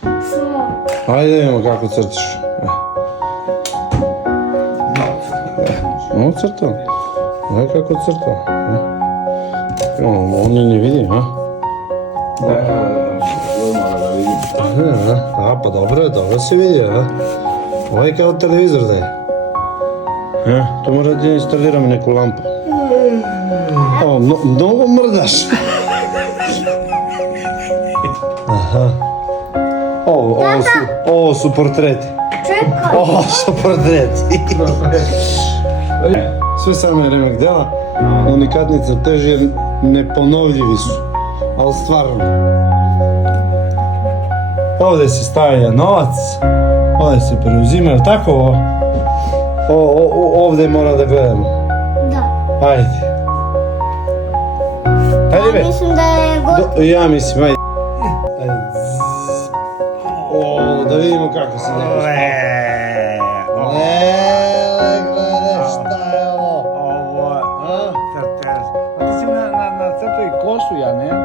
smo. Ajde da vidimo kako crtaš. Ovo crtam. Gledaj kako crtam. On ne vidi, ha? A, pa dobro si vidio, ha? Ovo je kao televizor da je. Tu mora da instaliramo neku lampu. O, mnogo mrdaš. Aha. Ovo su portreti. Čekaj. Ovo su portreti. Sve same remek dela, unikatni crteži jer neponovljivi su, ali stvarno. Ovdje se stavlja novac, ovdje se preuzima, je li tako ovo? Ovdje mora da gledamo. Da. Ajde. Ajde be. Ja mislim da je gotovo. Ja mislim, ajde. O, da vidimo kako se ne gledaj šta je ovo. Ovo je crtez. A ti si nacrtao i kosu, ja ne?